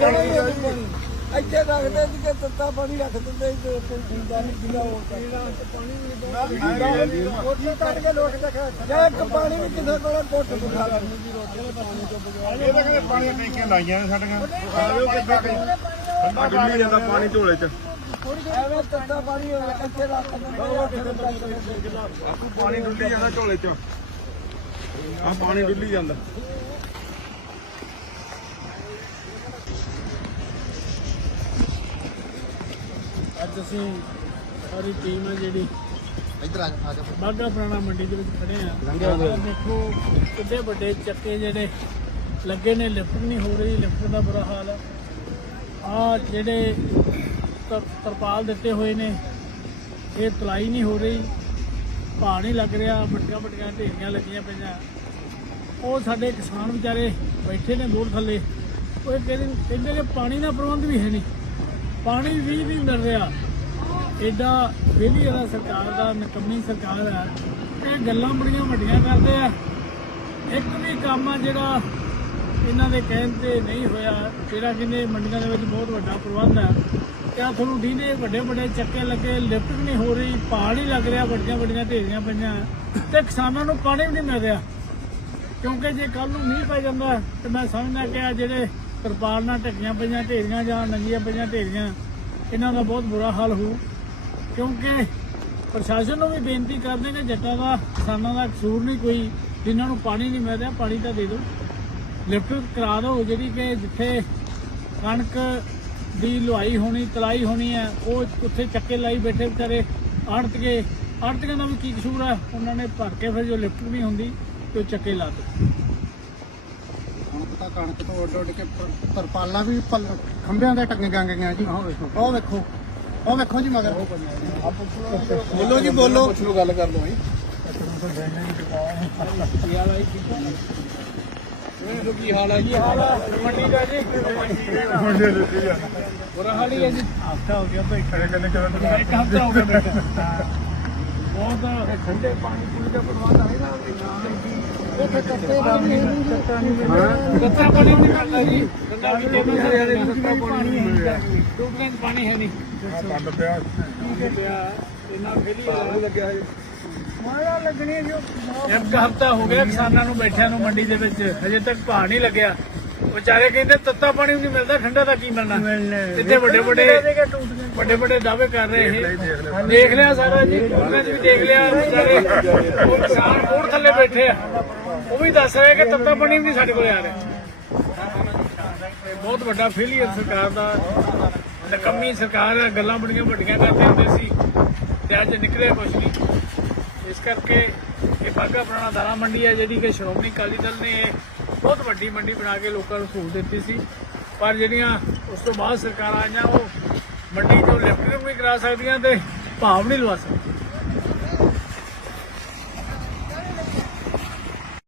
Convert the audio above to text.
ਪਾਣੀ ਇੱਥੇ ਰੱਖਦੇ ਸੀ ਕਿ ਤੱਤਾ ਪਾਣੀ ਰੱਖ ਦਿੰਦੇ ਸੀ ਤੇ ਕੋਈ ਪੀਂਦਾ ਨਹੀਂ ਪੀਂਦਾ ਉਹ ਪਾਣੀ। ਵੀ ਰੋਟੀ ਕੱਢ ਕੇ ਲੋਕ ਦੇਖਾ ਜਾਂ ਇੱਕ ਪਾਣੀ ਵੀ ਕਿਸੇ ਕੋਲ ਘੁੱਟ ਬੁਖਾ ਲੈਣੀ ਦੀ ਰੋਟੀ ਵਾਲੇ ਪਾਣੀ ਤੋਂ। ਬਗੈਰ ਇਹ ਤਾਂ ਕਹਿੰਦੇ ਪਾਣੀ ਟੈਂਕੀਆਂ ਲਾਈਆਂ ਨੇ ਸਾਡੀਆਂ। ਆਇਓ ਕਿੱਦਾਂ ਕਈ ਠੰਡਾ ਡੁੱਲੀ ਜਾਂਦਾ ਪਾਣੀ ਝੋਲੇ 'ਚ? ਐਵੇਂ ਤੱਤਾ ਪਾਣੀ ਹੋਵੇ ਇੱਥੇ ਰੱਖ ਦਿੰਦੇ ਆਪੂ ਪਾਣੀ ਡੁੱਲੀ ਜਾਂਦਾ ਝੋਲੇ 'ਚ। ਆ ਪਾਣੀ ਡੁੱਲੀ ਜਾਂਦਾ। ਅਸੀਂ ਸਾਰੀ ਟੀਮ ਹੈ ਜਿਹੜੀ ਇੱਧਰ ਆ ਜਾ ਬਾਗਾ ਪੁਰਾਣਾ ਮੰਡੀ ਦੇ ਵਿੱਚ ਖੜੇ ਆ ਦੇਖੋ ਕਿੱਡੇ ਵੱਡੇ ਚੱਕੇ ਜਿਹੜੇ ਲੱਗੇ ਨੇ ਲਿਫਟ ਨਹੀਂ ਹੋ ਰਹੀ ਲਿਫਟ ਦਾ ਬੁਰਾ ਹਾਲ ਹੈ। ਆ ਜਿਹੜੇ ਤਰਪਾਲ ਦਿੱਤੇ ਹੋਏ ਨੇ ਇਹ ਤਲਾਈ ਨਹੀਂ ਹੋ ਰਹੀ। ਭਾਅ ਨਹੀਂ ਲੱਗ ਰਿਹਾ ਵੱਡੀਆਂ ਵੱਡੀਆਂ ਢੇਰੀਆਂ ਲੱਗੀਆਂ ਪਈਆਂ। ਉਹ ਸਾਡੇ ਕਿਸਾਨ ਵਿਚਾਰੇ ਬੈਠੇ ਨੇ ਬੋਰ ਥੱਲੇ। ਉਹ ਕਹਿੰਦੇ ਕਹਿੰਦੇ ਕਿ ਪਾਣੀ ਦਾ ਪ੍ਰਬੰਧ ਵੀ ਹੈ ਨਹੀਂ। ਪਾਣੀ ਵੀ ਨਹੀਂ ਮਿਲ ਰਿਹਾ। ਐਡਾ ਵਿਹਲੀ ਜਿਹੜਾ ਸਰਕਾਰ ਦਾ, ਨਕਮੀ ਸਰਕਾਰ ਹੈ, ਇਹ ਗੱਲਾਂ ਬੜੀਆਂ ਵੱਡੀਆਂ ਕਰਦੇ ਆ। ਇੱਕ ਵੀ ਕੰਮ ਆ ਜਿਹੜਾ ਇਹਨਾਂ ਦੇ ਕਹਿਣ ਤੇ ਨਹੀਂ ਹੋਇਆ, ਜਿਹੜਾ ਕਹਿੰਦੇ ਮੰਡੀਆਂ ਦੇ ਵਿੱਚ ਬਹੁਤ ਵੱਡਾ ਪ੍ਰਬੰਧ ਹੈ ਕਿਆ ਤੁਹਾਨੂੰ ਦੀਨੇ ਵੱਡੇ ਵੱਡੇ ਚੱਕੇ ਲੱਗੇ, ਲਿਫਟ ਵੀ ਨਹੀਂ ਹੋ ਰਹੀ, ਪਹਾੜ ਹੀ ਲੱਗ ਰਿਹਾ, ਵੱਡੀਆਂ ਵੱਡੀਆਂ ਢੇਰੀਆਂ ਪਈਆਂ, ਤੇ ਕਿਸਾਨਾਂ ਨੂੰ ਪਾਣੀ ਵੀ ਨਹੀਂ ਮਿਲ ਰਿਹਾ। ਕਿਉਂਕਿ ਜੇ ਕੱਲ ਨੂੰ ਮੀਂਹ ਪੈ ਜਾਂਦਾ, ਤੇ ਮੈਂ ਸਮਝਦਾ ਕਿ ਆ ਜਿਹੜੇ ਤਰਪਾਲ ਨਾਲ ਢੱਕੀਆਂ ਪਈਆਂ, ਢੇਰੀਆਂ ਜਾਂ ਨੰਗੀਆਂ ਪਈਆਂ ਢੇਰੀਆਂ, ਇਹਨਾਂ ਦਾ ਬਹੁਤ ਬੁਰਾ ਹਾਲ ਹੋਊ। ਕਿਉਂਕਿ ਪ੍ਰਸ਼ਾਸਨ ਨੂੰ ਵੀ ਬੇਨਤੀ ਕਰਦੇ ਕਿ ਜੱਟਾਂ ਦਾ, ਕਿਸਾਨਾਂ ਦਾ ਕਸੂਰ ਨਹੀਂ ਕੋਈ, ਜਿਨ੍ਹਾਂ ਨੂੰ ਪਾਣੀ ਨਹੀਂ ਮਿਲ ਰਿਹਾ, ਪਾਣੀ ਤਾਂ ਦੇ ਦਿਓ। ਲਿਫਟ ਕਰਾ ਦਿਓ, ਜਿਹੜੀ ਕਿ ਜਿੱਥੇ ਕਣਕ ਦੀ ਲੁਹਾਈ ਹੋਣੀ, ਤਲਾਈ ਹੋਣੀ ਹੈ, ਉਹ ਉੱਥੇ ਚੱਕੇ ਲਾਈ ਬੈਠੇ ਵਿਚਾਰੇ ਅੜਤ ਕੇ ਆੜਤੀਆਂ ਦਾ ਵੀ ਕੀ ਕਸੂਰ ਹੈ? ਉਹਨਾਂ ਨੇ ਭਰ ਕੇ ਫਿਰ ਜੋ ਲਿਫਟ ਨਹੀਂ ਹੁੰਦੀ, ਤੇ ਉਹ ਚੱਕੇ ਲਾ ਦਿੱਤੇ ਹੁਣ ਪਤਾ ਕਣਕ ਤੋਂ ਉੱਡ ਉੱਡ ਕੇ ਤਰਪਾਲਾਂ ਵੀ ਖੰਭਿਆਂ ਦੇ ਟੰਗੇ ਗਈਆਂ ਜੀ। ਉਹ ਵੇਖੋ ਉਹ ਵੇਖੋ। ਉਹ ਵੇਖੋ ਜੀ ਮਗਰ। ਬੋਲੋ ਜੀ ਬੋਲੋ। ਪੁੱਛ ਲਓ ਗੱਲ ਕਰ ਲਓ ਜੀ ਕੀ ਹਾਲ ਹੈ ਜੀ ਹਾਲ ਮੰਡੀ ਦਾ ਜੀ ਮੁੰਡੇ ਦਿੱਤੀ ਆ ਬੁਰਾ ਹਾਲ ਹੀ ਹੈ ਜੀ। ਹਫਤਾ ਹੋ ਗਿਆ ਤਾਂ ਖੜੇ ਕਰਨੇ ਕਿਵੇਂ ਇੱਕ ਹਫ਼ਤਾ ਹੋ ਗਿਆ ਬੈਠੇ ਬਹੁਤ ਠੰਡੇ ਪਾਣੀ ਪੂਰੀ ਦਾ ਪ੍ਰਬੰਧ ਹੈ ਨਾ ਉੱਥੇ ਕੱਤੇ ਪਾਣੀ ਕੱਤਾ ਪਾਣੀ ਨਹੀਂ ਮਿਲਦਾ ਜੀ। ਗੰਦਾ ਵੀ ਦੇ ਕੱਤਾ ਪਾਣੀ ਹੈ ਟੂਟੀਆਂ 'ਚ ਪਾਣੀ ਹੈ ਨਹੀਂ। ਬੰਦ ਪਿਆ। ਪਿਆ ਇਹਨਾਂ ਫੇਰੀ ਲੱਗਿਆ ਹੈ ਮਾਇਆ ਲੱਗਣੀ ਜੋ ਇੱਕ ਹਫ਼ਤਾ ਹੋ ਗਿਆ ਕਿਸਾਨਾਂ ਨੂੰ ਬੈਠਿਆਂ ਨੂੰ ਮੰਡੀ ਦੇ ਵਿੱਚ। ਹਜੇ ਤੱਕ ਭਾਅ ਨਹੀਂ ਲੱਗਿਆ। ਵਿਚਾਰੇ ਕਹਿੰਦੇ ਤੱਤਾ ਪਾਣੀ ਵੀ ਨਹੀਂ ਮਿਲਦਾ ਠੰਡਾ ਦਾ ਕੀ ਮਿਲਣਾ? ਇੱਥੇ ਵੱਡੇ ਵੱਡੇ ਵੱਡੇ ਵੱਡੇ ਦਾਅਵੇ ਕਰ ਰਹੇ ਇਹ। ਦੇਖ ਲਿਆ। ਸਾਰਾ ਜੀ ਉਹਨਾਂ ਵੀ ਦੇਖ ਲਿਆ ਵਿਚਾਰੇ। ਉਹ ਕਿਸਾਨ ਕੋੜ ਥੱਲੇ ਬੈਠੇ ਆ। ਉਹ ਵੀ ਦੱਸ ਰਹੇ ਕਿ ਤੱਤਾ ਪਾਣੀ ਵੀ ਨਹੀਂ ਸਾਡੇ ਕੋਲ ਆ ਰਿਹਾ। ਬਹੁਤ ਵੱਡਾ ਫੇਲੀਅਰ ਸਰਕਾਰ ਦਾ। ਨਕੰਮੀ ਸਰਕਾਰ ਹੈ ਗੱਲਾਂ ਬੜੀਆਂ ਵੱਡੀਆਂ ਕਰਦੇ ਹੁੰਦੇ ਸੀ। ਤੇ ਅੱਜ ਨਿਕਲੇ ਕੁਛ ਨਹੀਂ। ਇਸ ਕਰਕੇ ਇਹ ਬਾਗਾ ਪੁਰਾਣਾ ਦਾਣਾ ਮੰਡੀ ਹੈ ਜਿਹੜੀ ਕਿ ਸ਼੍ਰੋਮਣੀ ਅਕਾਲੀ ਦਲ ਨੇ ਇਹ ਬਹੁਤ ਵੱਡੀ ਮੰਡੀ ਬਣਾ ਕੇ ਲੋਕਾਂ ਨੂੰ ਸਹੂਲਤ ਦਿੱਤੀ ਸੀ। ਪਰ ਜਿਹੜੀਆਂ ਉਸ ਤੋਂ ਬਾਅਦ ਸਰਕਾਰਾਂ ਆਈਆਂ, ਉਹ ਮੰਡੀ ਤੋਂ ਲਿਫਟਿੰਗ ਵੀ ਕਰਾ ਸਕਦੀਆਂ ਤੇ ਭਾਵ ਨਹੀਂ ਲਵਾ ਸਕਦੀਆਂ।